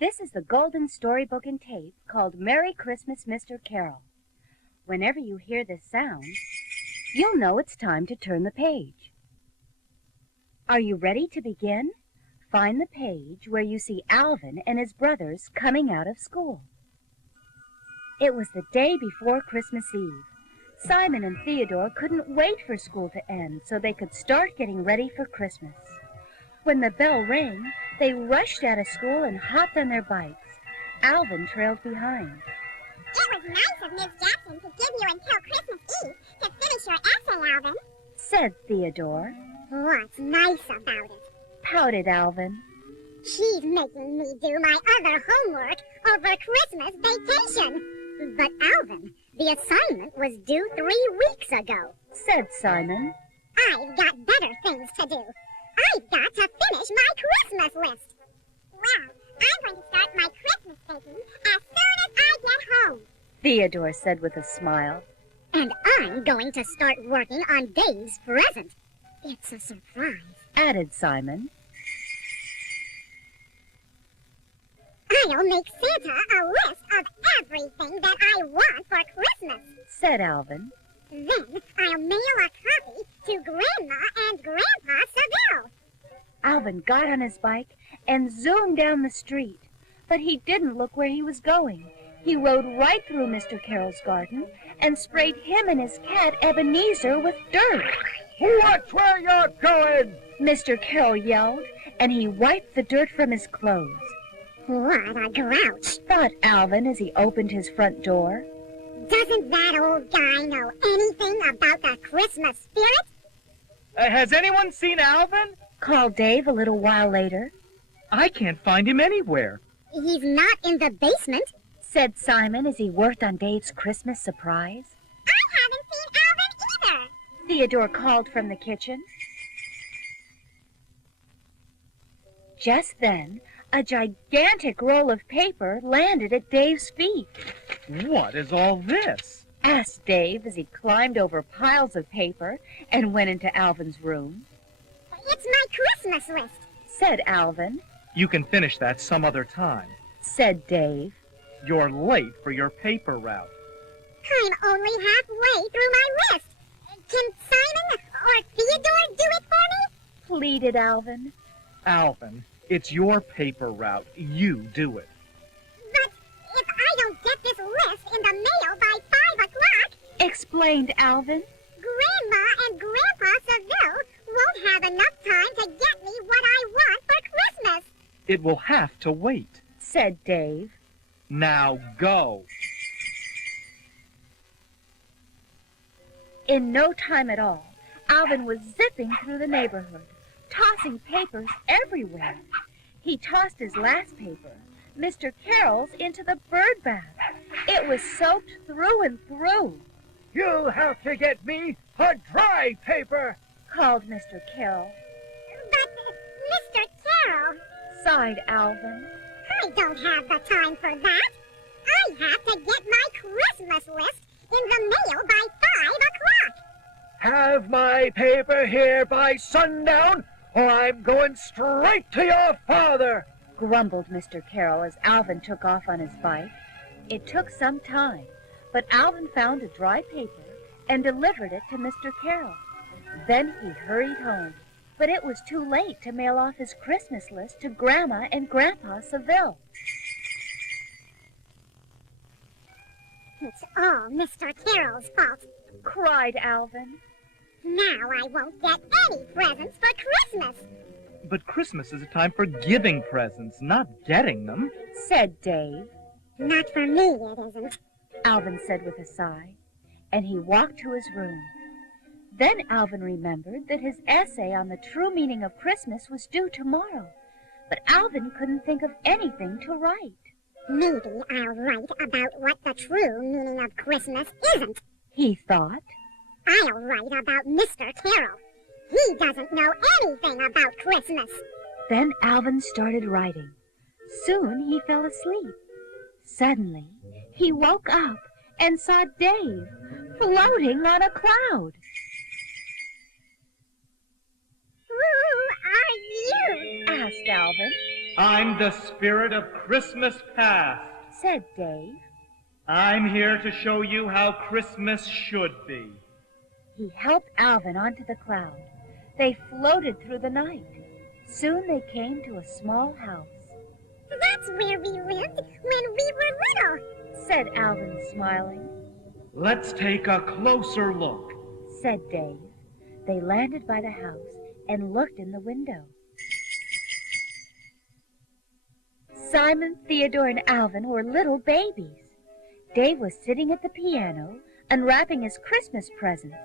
This is the golden storybook and tape called Merry Christmas, Mr. Carroll. Whenever you hear this sound, you'll know it's time to turn the page. Are you ready to begin? Find the page where you see Alvin and his brothers coming out of school. It was the day before Christmas Eve. Simon and Theodore couldn't wait for school to end so they could start getting ready for Christmas. When the bell rang, they rushed out of school and hopped on their bikes. Alvin trailed behind. It was nice of Miss Jackson to give you until Christmas Eve to finish your essay, Alvin, said Theodore. What's nice about it? Pouted Alvin. She's making me do my other homework over Christmas vacation. But Alvin, the assignment was due 3 weeks ago, said Simon. I've got better things to do. I've got to finish my Christmas list. Well, I'm going to start my Christmas baking as soon as I get home, Theodore said with a smile. And I'm going to start working on Dave's present. It's a surprise, added Simon. I'll make Santa a list of everything that I want for Christmas, said Alvin. Then I'll mail a copy to Grandma and Grandpa Seville. Alvin got on his bike and zoomed down the street. But he didn't look where he was going. He rode right through Mr. Carroll's garden and sprayed him and his cat Ebenezer with dirt. Watch where you're going! Mr. Carroll yelled, and he wiped the dirt from his clothes. What a grouch, thought Alvin as he opened his front door. Doesn't that old guy know anything about the Christmas spirit? Has anyone seen Alvin? Called Dave a little while later. I can't find him anywhere. He's not in the basement, said Simon as he worked on Dave's Christmas surprise. I haven't seen Alvin either, Theodore called from the kitchen. Just then, a gigantic roll of paper landed at Dave's feet. What is all this? Asked Dave as he climbed over piles of paper and went into Alvin's room. It's my Christmas list, said Alvin. You can finish that some other time, said Dave. You're late for your paper route. I'm only halfway through my list. Can Simon or Theodore do it for me? Pleaded Alvin. Alvin, it's your paper route. You do it. But if I don't get this list in the mail by 5 o'clock, explained Alvin, Grandma and Grandpa Seville won't have enough time to get me what I want for Christmas. It will have to wait, said Dave. Now go. In no time at all, Alvin was zipping through the neighborhood, tossing papers everywhere. He tossed his last paper, Mr. Carroll's, into the bird bath. It was soaked through and through. You'll have to get me a dry paper, called Mr. Carroll. But, Mr. Carroll, sighed Alvin, I don't have the time for that. I have to get my Christmas list in the mail by 5 o'clock. Have my paper here by sundown, or I'm going straight to your father, grumbled Mr. Carroll as Alvin took off on his bike. It took some time, but Alvin found a dry paper and delivered it to Mr. Carroll. Then he hurried home, but it was too late to mail off his Christmas list to Grandma and Grandpa Seville. It's all Mr. Carroll's fault, cried Alvin. Now I won't get any presents for Christmas. But Christmas is a time for giving presents, not getting them, said Dave. Not for me, it isn't, Alvin said with a sigh, and he walked to his room. Then Alvin remembered that his essay on the true meaning of Christmas was due tomorrow, but Alvin couldn't think of anything to write. Maybe I'll write about what the true meaning of Christmas isn't, he thought. I'll write about Mr. Carroll. He doesn't know anything about Christmas. Then Alvin started writing. Soon he fell asleep. Suddenly, he woke up and saw Dave floating on a cloud. Who are you? asked Alvin. I'm the spirit of Christmas past, said Dave. I'm here to show you how Christmas should be. He helped Alvin onto the cloud. They floated through the night. Soon they came to a small house. That's where we lived when we were little, said Alvin, smiling. Let's take a closer look, said Dave. They landed by the house and looked in the window. Simon, Theodore, and Alvin were little babies. Dave was sitting at the piano, unwrapping his Christmas presents,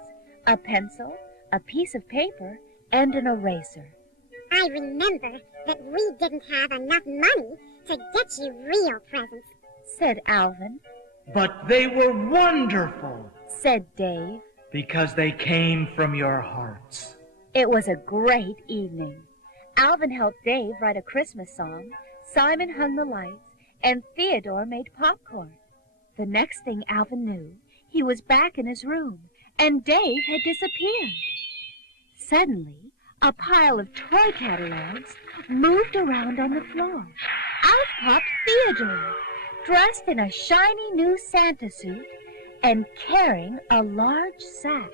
a pencil, a piece of paper, and an eraser. I remember that we didn't have enough money to get you real presents, said Alvin. But they were wonderful, said Dave. Because they came from your hearts. It was a great evening. Alvin helped Dave write a Christmas song, Simon hung the lights, and Theodore made popcorn. The next thing Alvin knew, he was back in his room, and Dave had disappeared. Suddenly, a pile of toy catalogs moved around on the floor. Out popped Theodore, dressed in a shiny new Santa suit and carrying a large sack.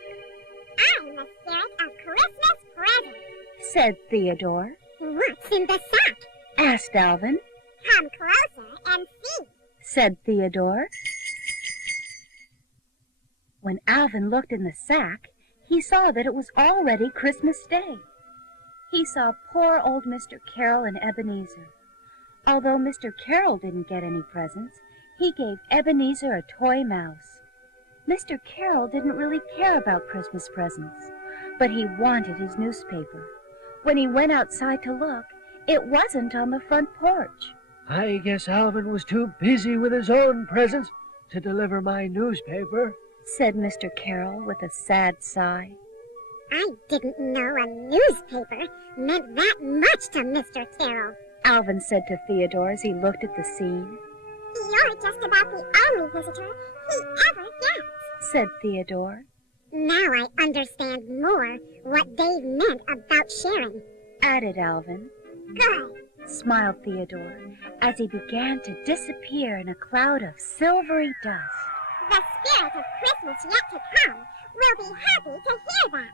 I'm the spirit of Christmas presents, said Theodore. What's in the sack? Asked Alvin. Come closer and see, said Theodore. When Alvin looked in the sack, he saw that it was already Christmas Day. He saw poor old Mr. Carroll and Ebenezer. Although Mr. Carroll didn't get any presents, he gave Ebenezer a toy mouse. Mr. Carroll didn't really care about Christmas presents, but he wanted his newspaper. When he went outside to look, it wasn't on the front porch. I guess Alvin was too busy with his own presents to deliver my newspaper, said Mr. Carroll with a sad sigh. I didn't know a newspaper meant that much to Mr. Carroll, Alvin said to Theodore as he looked at the scene. You're just about the only visitor he ever gets, said Theodore. Now I understand more what Dave meant about sharing, added Alvin. Good, smiled Theodore as he began to disappear in a cloud of silvery dust. The spirit of Christmas yet to come will be happy to hear that.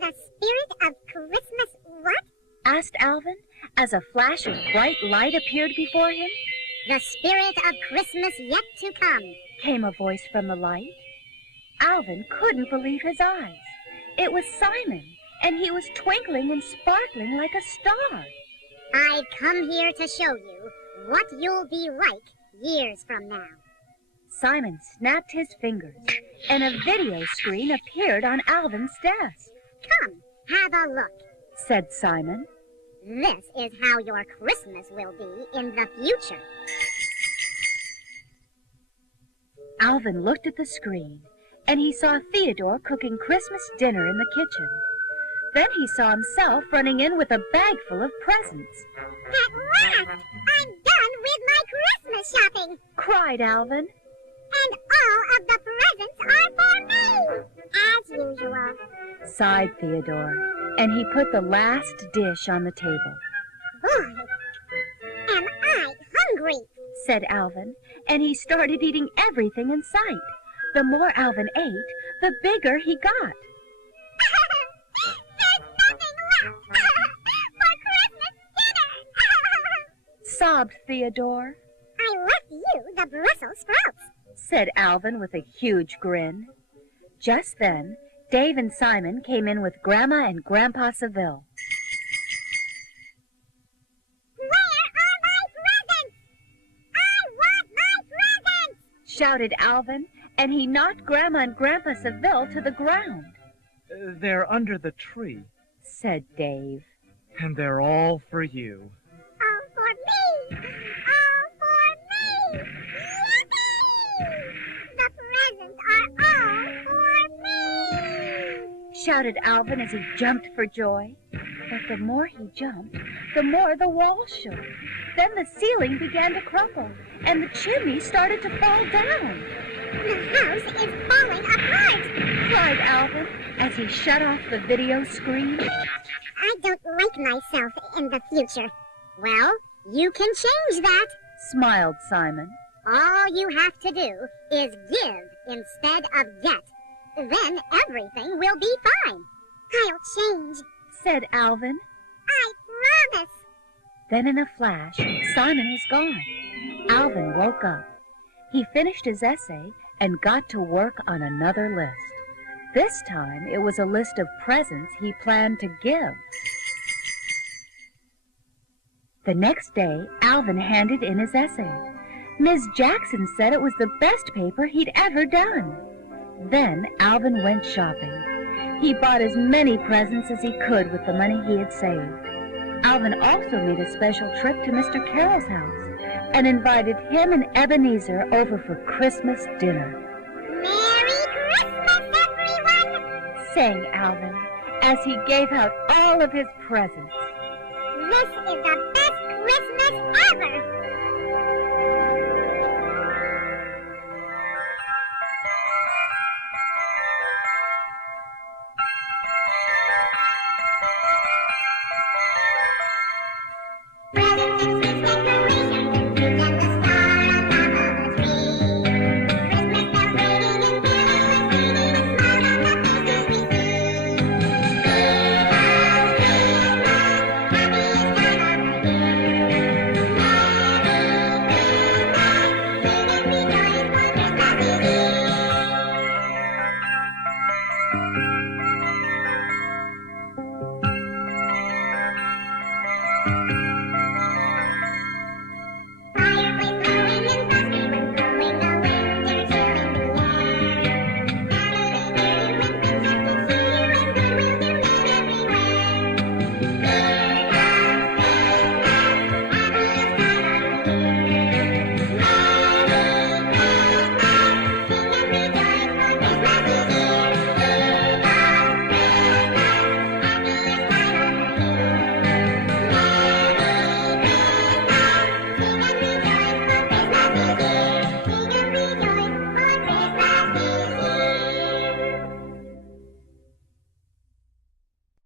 The spirit of Christmas what? Asked Alvin as a flash of bright light appeared before him. The spirit of Christmas yet to come, came a voice from the light. Alvin couldn't believe his eyes. It was Simon, and he was twinkling and sparkling like a star. I've come here to show you what you'll be like years from now. Simon snapped his fingers, and a video screen appeared on Alvin's desk. Come, have a look, said Simon. This is how your Christmas will be in the future. Alvin looked at the screen, and he saw Theodore cooking Christmas dinner in the kitchen. Then he saw himself running in with a bag full of presents. At last! I'm done with my Christmas shopping! Cried Alvin. And all of the presents are for me! As usual. Sighed Theodore, and he put the last dish on the table. Boy, am I hungry! Said Alvin, and he started eating everything in sight. The more Alvin ate, the bigger he got. There's nothing left for Christmas dinner! Sobbed Theodore. I left you the Brussels sprouts, said Alvin with a huge grin. Just then, Dave and Simon came in with Grandma and Grandpa Seville. Shouted Alvin, and he knocked Grandma and Grandpa Seville to the ground. They're under the tree, said Dave. And they're all for you. All for me! All for me! Yippee! The presents are all for me! Shouted Alvin as he jumped for joy. But the more he jumped, the more the wall shook. Then the ceiling began to crumble, and the chimney started to fall down. The house is falling apart! cried Alvin as he shut off the video screen. I don't like myself in the future. Well, you can change that. Smiled Simon. All you have to do is give instead of get. Then everything will be fine. I'll change, said Alvin. I promise. Then in a flash, Simon was gone. Alvin woke up. He finished his essay and got to work on another list. This time it was a list of presents he planned to give. The next day, Alvin handed in his essay. Ms. Jackson said it was the best paper he'd ever done. Then Alvin went shopping. He bought as many presents as he could with the money he had saved. Alvin also made a special trip to Mr. Carroll's house and invited him and Ebenezer over for Christmas dinner. Merry Christmas, everyone! Sang Alvin as he gave out all of his presents. This is the best Christmas ever!